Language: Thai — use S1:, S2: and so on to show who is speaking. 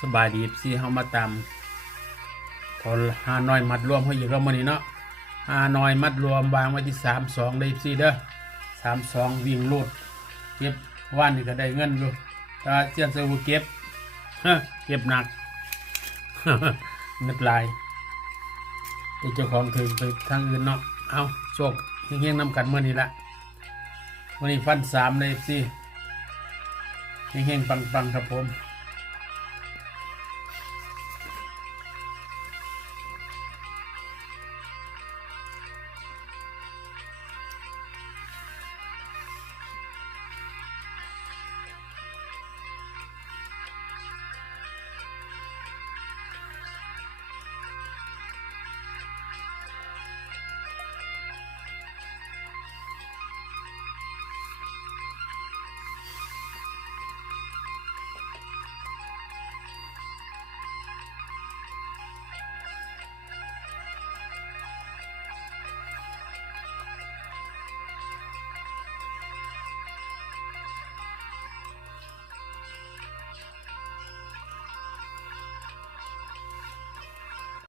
S1: สบายดีซีเฮามาตามทอหาน้อยมัดรวมเขาอยู่แล้วมื่อนี้เนาะหาน้อยมัดรวมวางไว้ที่สามสองได้ซีเด้อสามสองวิ่งรูดเก็บว่านนี่ก็ได้เงินอยู่ตาเจียนเซอร์เก็บเก็บหนักเงินหลายแต่เจ้าของถึงไปทางอื่นเนาะเอาโชคเฮงๆนำกันเมื่อนี้ละมื่อนี้ฟันสามเลยซีเฮงๆปังๆ ครับผม